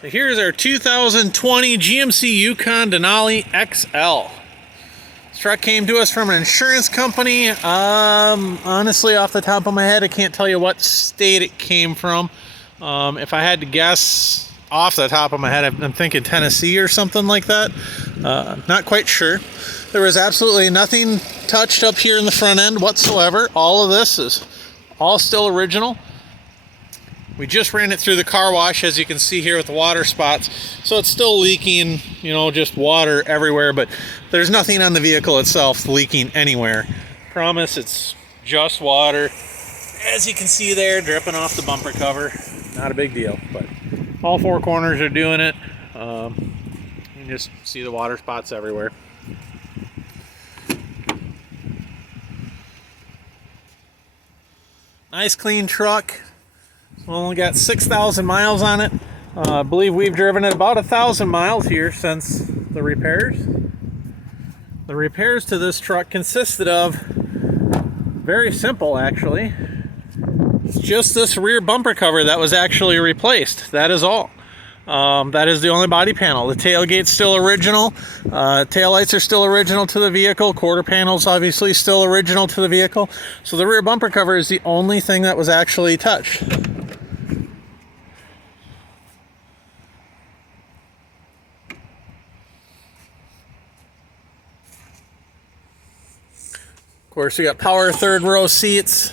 So here's our 2020 GMC Yukon Denali XL. This truck came to us from an insurance company. Honestly, off the top of my head, I can't tell you what state it came from. If I had to guess off the top of my head, I'm thinking Tennessee or something like that. Not quite sure. There was absolutely nothing touched up here in the front end whatsoever. All of this is all still original. We just ran it through the car wash, as you can see here with the water spots. So it's still leaking, you know, just water everywhere, but there's nothing on the vehicle itself leaking anywhere. Promise it's just water. As you can see there, dripping off the bumper cover. Not a big deal, but all four corners are doing it. You can just see the water spots everywhere. Nice clean truck. Only got 6,000 miles on it. I believe we've driven it about 1,000 miles here since the repairs. The repairs to this truck consisted of very simple, actually. It's just this rear bumper cover that was actually replaced. That is all. That is the only body panel. The tailgate's still original. Taillights are still original to the vehicle. Quarter panel's obviously still original to the vehicle. So the rear bumper cover is the only thing that was actually touched. Of course, we got power third row seats.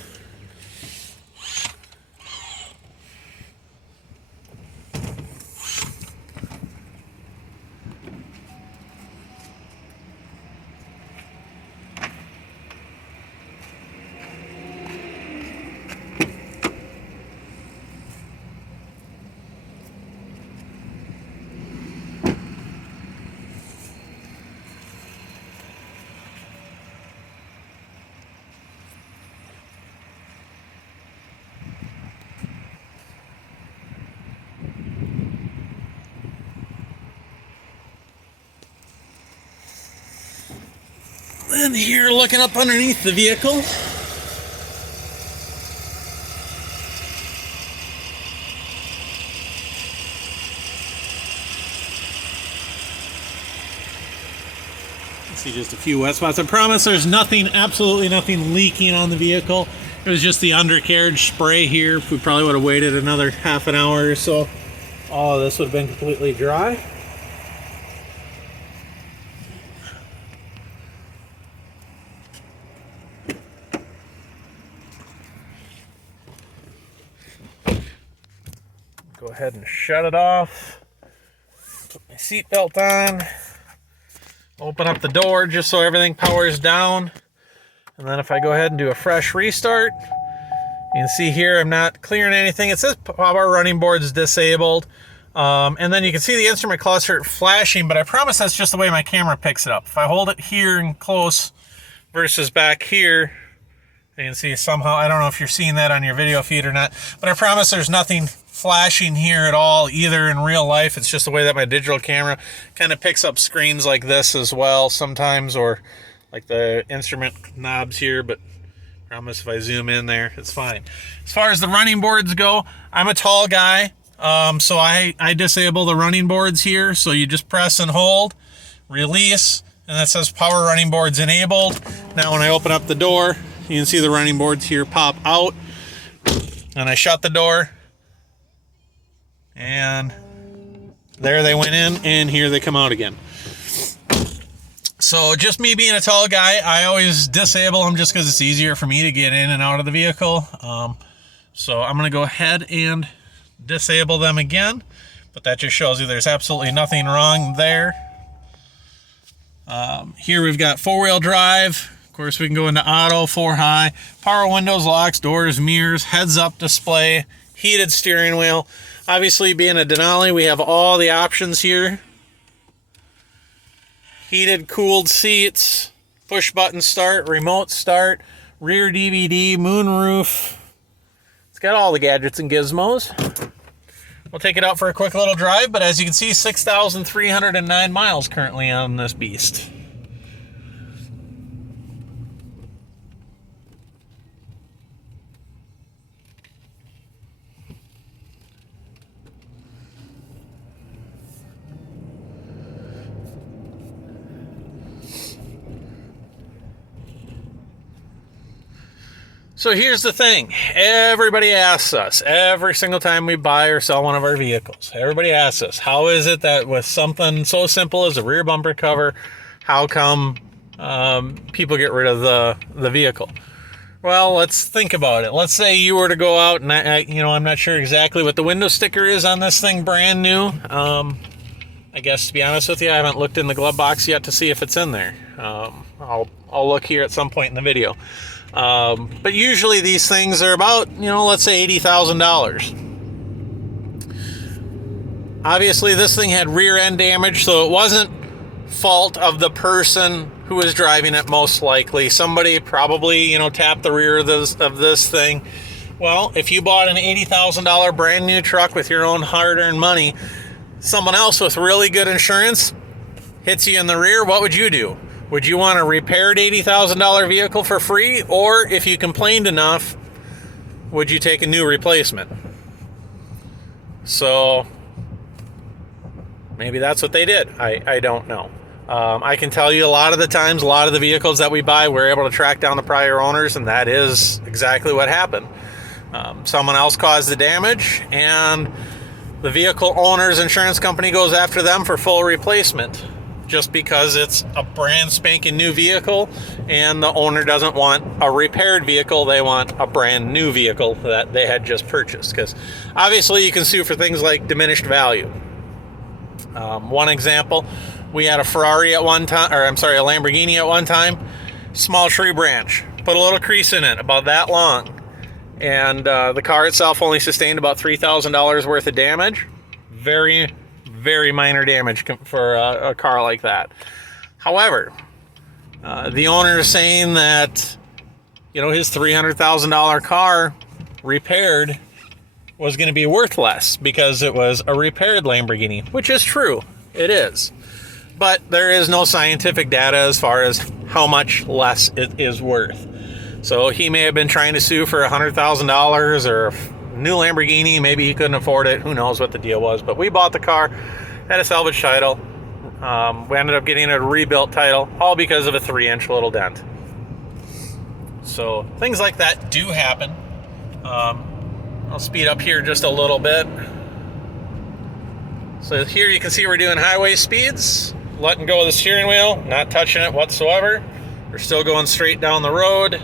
And here, looking up underneath the vehicle, see just a few wet spots. I promise there's nothing, absolutely nothing leaking on the vehicle. It was just the undercarriage spray here. We probably would have waited another half an hour or so, all of this would have been completely dry. Go ahead and shut it off. Put my seatbelt on. Open up the door just so everything powers down. And then if I go ahead and do a fresh restart, you can see here I'm not clearing anything. It says power running boards disabled. And then you can see the instrument cluster flashing, but I promise that's just the way my camera picks it up. If I hold it here and close versus back here, you can see somehow, I don't know if you're seeing that on your video feed or not, but I promise there's nothing flashing here at all, either in real life. It's just the way that my digital camera kind of picks up screens like this as well sometimes, or like the instrument knobs here, but I promise if I zoom in there, it's fine. As far as the running boards go, I'm a tall guy, so I disable the running boards here. So you just press and hold, release, and that says power running boards enabled. Now when I open up the door, you can see the running boards here pop out, and I shut the door, and there they went in, and here they come out again. So just me being a tall guy, I always disable them just because it's easier for me to get in and out of the vehicle. So I'm going to go ahead and disable them again, but that just shows you there's absolutely nothing wrong there. Here we've got four-wheel drive. Of course, we can go into auto, 4 high, power windows, locks, doors, mirrors, heads-up display, heated steering wheel. Obviously, being a Denali, we have all the options here. Heated, cooled seats, push-button start, remote start, rear DVD, moonroof. It's got all the gadgets and gizmos. We'll take it out for a quick little drive, but as you can see, 6,309 miles currently on this beast. So here's the thing. Everybody asks us every single time we buy or sell one of our vehicles. Everybody asks us, how is it that with something so simple as a rear bumper cover, how come people get rid of the vehicle? Well, let's think about it. Let's say you were to go out and I'm not sure exactly what the window sticker is on this thing, brand new. I guess to be honest with you, I haven't looked in the glove box yet to see if it's in there. I'll look here at some point in the video. But usually these things are about, let's say $80,000. Obviously this thing had rear end damage, so it wasn't fault of the person who was driving it. Most likely somebody probably, tapped the rear of this thing. Well, if you bought an $80,000 brand new truck with your own hard-earned money, someone else with really good insurance hits you in the rear, what would you do? Would you want a repaired $80,000 vehicle for free? Or if you complained enough, would you take a new replacement? So maybe that's what they did. I don't know. I can tell you a lot of the times, a lot of the vehicles that we buy, we're able to track down the prior owners, and that is exactly what happened. Someone else caused the damage, and the vehicle owner's insurance company goes after them for full replacement, just because it's a brand spanking new vehicle and the owner doesn't want a repaired vehicle. They want a brand new vehicle that they had just purchased, because obviously you can sue for things like diminished value. One example, we had a Ferrari at one time, a Lamborghini at one time, small tree branch, put a little crease in it about that long, and the car itself only sustained about $3,000 worth of damage. Very, very minor damage for a car like that. However, the owner is saying that his $300,000 car repaired was going to be worth less because it was a repaired Lamborghini, which is true. It is. But there is no scientific data as far as how much less it is worth. So he may have been trying to sue for $100,000 or a new Lamborghini. Maybe he couldn't afford it. Who knows what the deal was. But we bought the car, had a salvage title. We ended up getting a rebuilt title, all because of a 3-inch little dent. So things like that do happen. I'll speed up here just a little bit. So here you can see we're doing highway speeds, letting go of the steering wheel, not touching it whatsoever. We're still going straight down the road.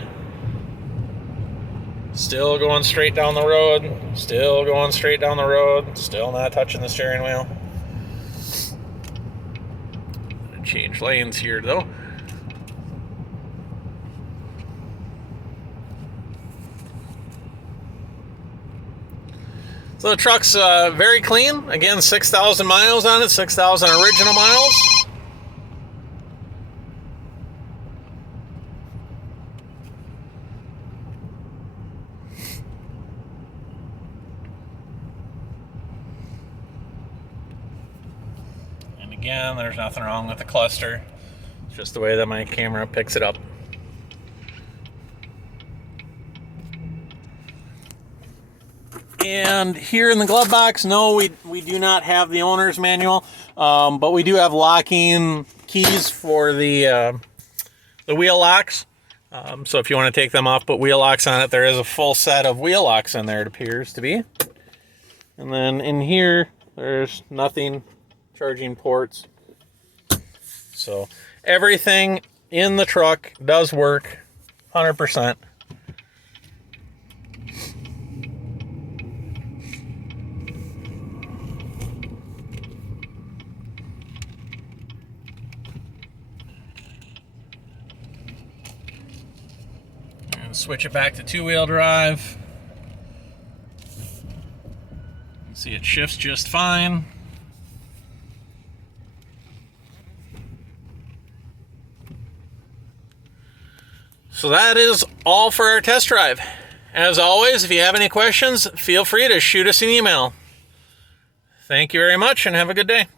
Still going straight down the road. Still going straight down the road. Still not touching the steering wheel. I'm gonna change lanes here though. So the truck's very clean. Again, 6,000 miles on it, 6,000 original miles. And again, there's nothing wrong with the cluster. It's just the way that my camera picks it up. And here in the glove box, no, we do not have the owner's manual, but we do have locking keys for the wheel locks. So if you want to take them off, put wheel locks on it. There is a full set of wheel locks in there, it appears to be. And then in here, there's nothing, charging ports. So everything in the truck does work 100%. Switch it back to two-wheel drive. See, it shifts just fine. So that is all for our test drive. As always, if you have any questions, feel free to shoot us an email. Thank you very much and have a good day.